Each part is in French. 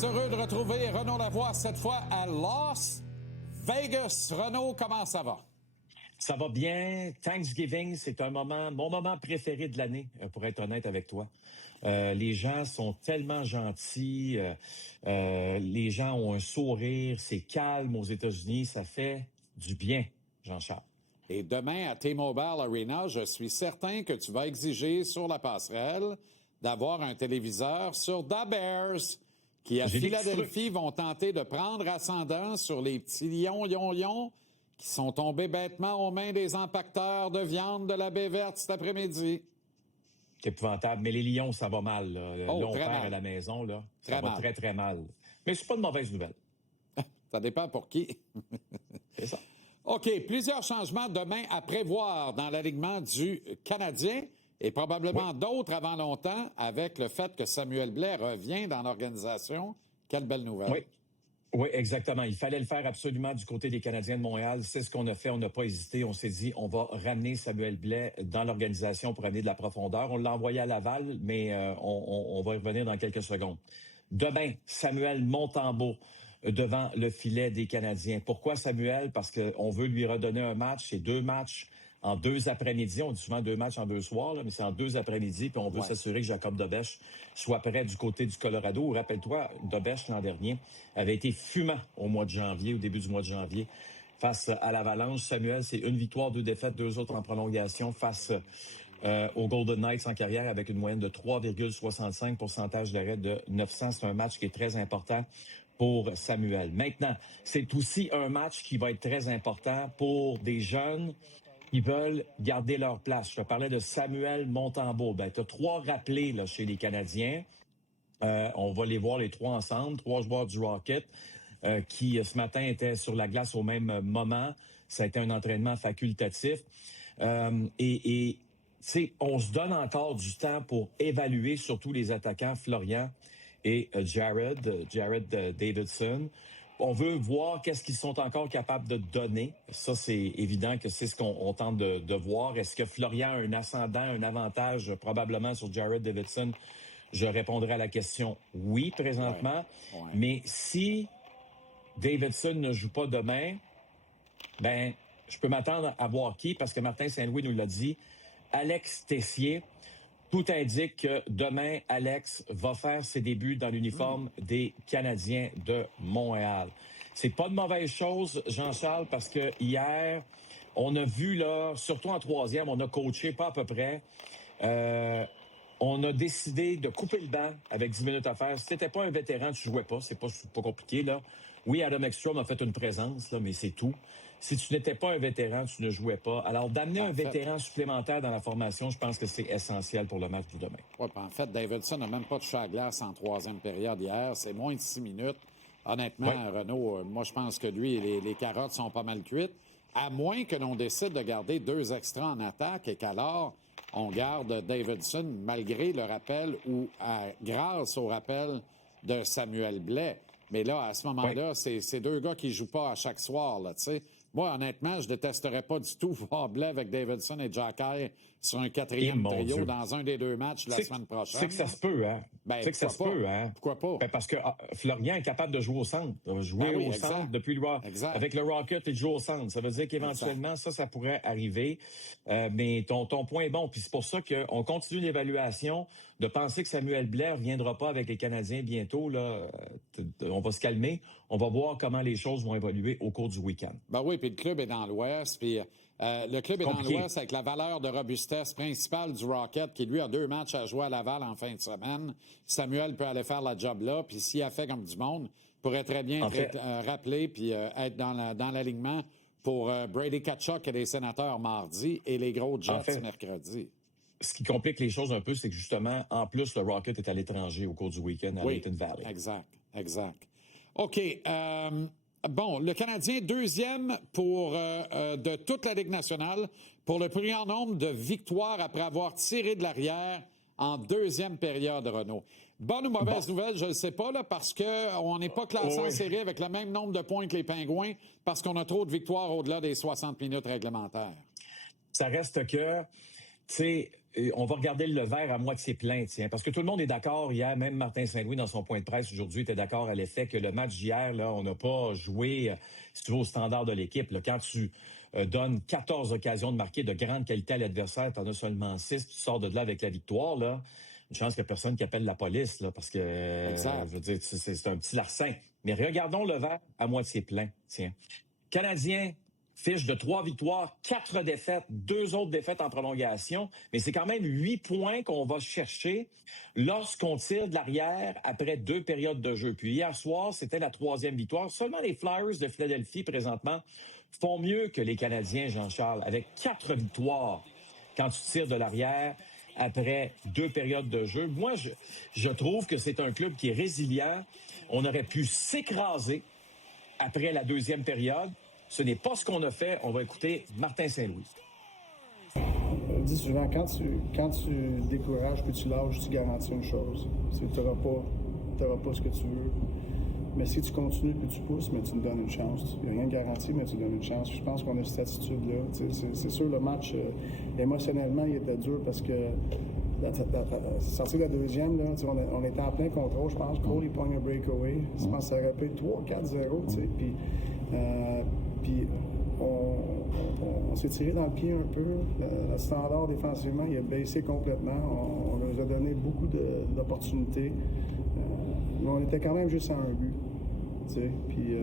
Très heureux de retrouver Renaud Lavoie, cette fois à Las Vegas. Renaud, comment ça va? Ça va bien. Thanksgiving, c'est mon moment préféré de l'année, pour être honnête avec toi. Les gens sont tellement gentils. Les gens ont un sourire. C'est calme aux États-Unis. Ça fait du bien, Jean-Charles. Et demain, à T-Mobile Arena, je suis certain que tu vas exiger sur la passerelle d'avoir un téléviseur sur The Bears, qui à Philadelphie vont tenter de prendre ascendant sur les petits lions qui sont tombés bêtement aux mains des empaqueteurs de viande de la baie verte cet après-midi. C'est épouvantable. Mais les Lions, ça va mal. Là, on perd à la maison. Là. Ça va très, très mal. Mais c'est pas de mauvaise nouvelle. Ça dépend pour qui. C'est ça. OK. Plusieurs changements demain à prévoir dans l'alignement du Canadien et probablement d'autres avant longtemps avec le fait que Samuel Blais revient dans l'organisation. Quelle belle nouvelle. Oui, exactement. Il fallait le faire absolument du côté des Canadiens de Montréal. C'est ce qu'on a fait. On n'a pas hésité. On s'est dit, on va ramener Samuel Blais dans l'organisation pour amener de la profondeur. On l'a envoyé à Laval, mais on va y revenir dans quelques secondes. Demain, Samuel Montembeault devant le filet des Canadiens. Pourquoi Samuel? Parce qu'on veut lui redonner un match. C'est 2 matchs en 2 après-midi. On dit souvent 2 matchs en 2 soirs, là, mais c'est en 2 après-midi. Puis on veut s'assurer que Jacob Dobèche soit prêt du côté du Colorado. Rappelle-toi, Dobèche, l'an dernier, avait été fumant au mois de janvier, au début du mois de janvier, face à l'Avalanche. Samuel, c'est 1 victoire, 2 défaites, 2 autres en prolongation face aux Golden Knights en carrière avec une moyenne de 3,65, pourcentage d'arrêt de 900. C'est un match qui est très important pour Samuel. Maintenant, c'est aussi un match qui va être très important pour des jeunes qui veulent garder leur place. Je te parlais de Samuel Montembeault. Ben, tu as 3 rappelés là, chez les Canadiens. On va les voir les 3 ensemble, 3 joueurs du Rocket qui, ce matin, étaient sur la glace au même moment. Ça a été un entraînement facultatif. Et on se donne encore du temps pour évaluer surtout les attaquants Florian et Jared Davidson. On veut voir qu'est-ce qu'ils sont encore capables de donner. Ça, c'est évident que c'est ce qu'on tente de voir. Est-ce que Florian a un ascendant, un avantage probablement sur Jared Davidson? Je répondrai à la question oui, présentement. Ouais. Mais si Davidson ne joue pas demain, ben, je peux m'attendre à voir qui, parce que Martin Saint-Louis nous l'a dit. Alex Tessier, tout indique que demain, Alex va faire ses débuts dans l'uniforme des Canadiens de Montréal. C'est pas de mauvaise chose, Jean-Charles, parce que hier, on a vu, là, surtout en 3e, on a coaché pas à peu près. On a décidé de couper le banc avec 10 minutes à faire. Si t'étais pas un vétéran, tu jouais pas. C'est pas compliqué, là. Oui, Adam Ekstrom a fait une présence, là, mais c'est tout. Si tu n'étais pas un vétéran, tu ne jouais pas. Alors, d'amener un vétéran supplémentaire dans la formation, je pense que c'est essentiel pour le match de demain. Oui, en fait, Davidson n'a même pas touché à la glace en 3e période hier. C'est moins de 6 minutes. Honnêtement, Renaud, moi, je pense que lui, les carottes sont pas mal cuites. À moins que l'on décide de garder 2 extras en attaque et qu'alors, on garde Davidson malgré le rappel ou grâce au rappel de Samuel Blais. Mais là, à ce moment-là, c'est 2 gars qui jouent pas à chaque soir, là, tu sais. Moi, honnêtement, je détesterais pas du tout voir Blais avec Davidson et Jacky sur un 4e trio dans un des 2 matchs la semaine prochaine. C'est que ça se peut, hein? Ben, c'est que ça se peut, hein? Pourquoi pas? Ben, parce que Florian est capable de jouer au centre. Au centre depuis avec le Rocket, il joue au centre. Ça veut dire qu'éventuellement, ça pourrait arriver. Mais ton point est bon. Puis c'est pour ça qu'on continue l'évaluation, de penser que Samuel Blais reviendra pas avec les Canadiens bientôt. Là, on va se calmer. On va voir comment les choses vont évoluer au cours du week-end. Ben oui, puis le club est dans l'Ouest. Puis le club est dans l'Ouest avec la valeur de robustesse principale du Rocket, qui lui a 2 matchs à jouer à Laval en fin de semaine. Samuel peut aller faire la job là, puis s'il a fait comme du monde, pourrait très bien rappeler puis être dans l'alignement pour Brady Tkachuk et les Sénateurs mardi et les gros Jets mercredi. Ce qui complique les choses un peu, c'est que justement, en plus, le Rocket est à l'étranger au cours du week-end à Layton Valley. Exact. OK. Bon, le Canadien, 2e de toute la Ligue nationale pour le plus grand nombre de victoires après avoir tiré de l'arrière en 2e période, Renaud. Bonne ou mauvaise nouvelle, je ne sais pas, là, parce qu'on n'est pas classé en série avec le même nombre de points que les Pingouins parce qu'on a trop de victoires au-delà des 60 minutes réglementaires. Ça reste que tu sais, on va regarder le verre à moitié plein, tiens, parce que tout le monde est d'accord hier, même Martin Saint-Louis, dans son point de presse aujourd'hui, était d'accord à l'effet que le match d'hier, là, on n'a pas joué, si tu veux, au standard de l'équipe. Là. Quand tu donnes 14 occasions de marquer de grande qualité à l'adversaire, tu en as seulement 6, tu sors de là avec la victoire, là. Une chance qu'il n'y a personne qui appelle la police, là, parce que, je veux dire, c'est un petit larcin. Mais regardons le verre à moitié plein, tiens. Canadien, fiche de 3 victoires, 4 défaites, 2 autres défaites en prolongation, mais c'est quand même 8 points qu'on va chercher lorsqu'on tire de l'arrière après 2 périodes de jeu. Puis hier soir, c'était la 3e victoire. Seulement les Flyers de Philadelphie, présentement, font mieux que les Canadiens, Jean-Charles, avec 4 victoires quand tu tires de l'arrière après 2 périodes de jeu. Moi, je trouve que c'est un club qui est résilient. On aurait pu s'écraser après la 2e période. Ce n'est pas ce qu'on a fait. On va écouter Martin Saint-Louis. On dit souvent, quand tu décourages puis tu lâches, tu garantis une chose. C'est que tu n'auras pas ce que tu veux. Mais si tu continues puis tu pousses, mais tu nous donnes une chance. Il n'y a rien de garanti, mais tu donnes une chance. Je pense qu'on a cette attitude-là. C'est sûr, le match, émotionnellement, il était dur parce que sortir de la 2e, là, on était en plein contrôle, je pense. Cole, il pogne un breakaway. Je pense que ça aurait pu être 3-4-0. Puis on s'est tiré dans le pied un peu. Le standard défensivement, il a baissé complètement. On nous a donné beaucoup d'opportunités. Mais on était quand même juste à un but. Puis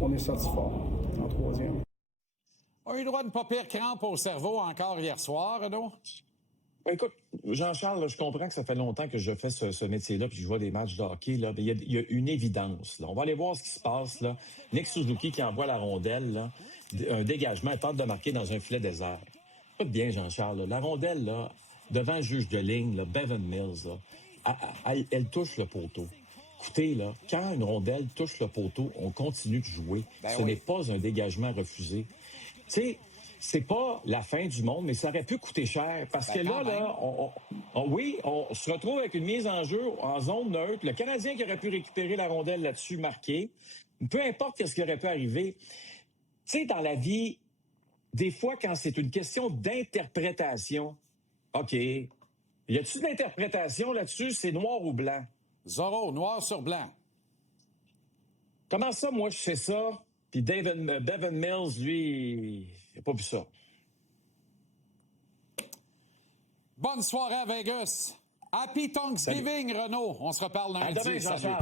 on est sorti fort en 3e. On a eu droit à une pas pire crampe au cerveau encore hier soir, Renaud? Écoute, Jean-Charles, là, je comprends que ça fait longtemps que je fais ce métier-là puis je vois des matchs de hockey. Là, mais il y a une évidence. Là. On va aller voir ce qui se passe. Là. Nick Suzuki qui envoie la rondelle, là, un dégagement, il tente de marquer dans un filet désert. Écoute bien, Jean-Charles, là, la rondelle, là, devant le juge de ligne, là, Bevan Mills, là, elle touche le poteau. Écoutez, là, quand une rondelle touche le poteau, on continue de jouer. Ce n'est pas un dégagement refusé. Tu sais, c'est pas la fin du monde, mais ça aurait pu coûter cher. Parce que là, on se retrouve avec une mise en jeu en zone neutre. Le Canadien qui aurait pu récupérer la rondelle là-dessus, marqué. Peu importe ce qui aurait pu arriver. Tu sais, dans la vie, des fois, quand c'est une question d'interprétation, OK, y a-t-il de l'interprétation là-dessus? C'est noir ou blanc? Zorro, noir sur blanc. Comment ça, moi, je sais ça? Puis Bevan Mills, lui, il n'a pas vu ça. Bonne soirée à Vegas. Happy Thanksgiving, Renaud. On se reparle lundi. À demain, Jean-Charles.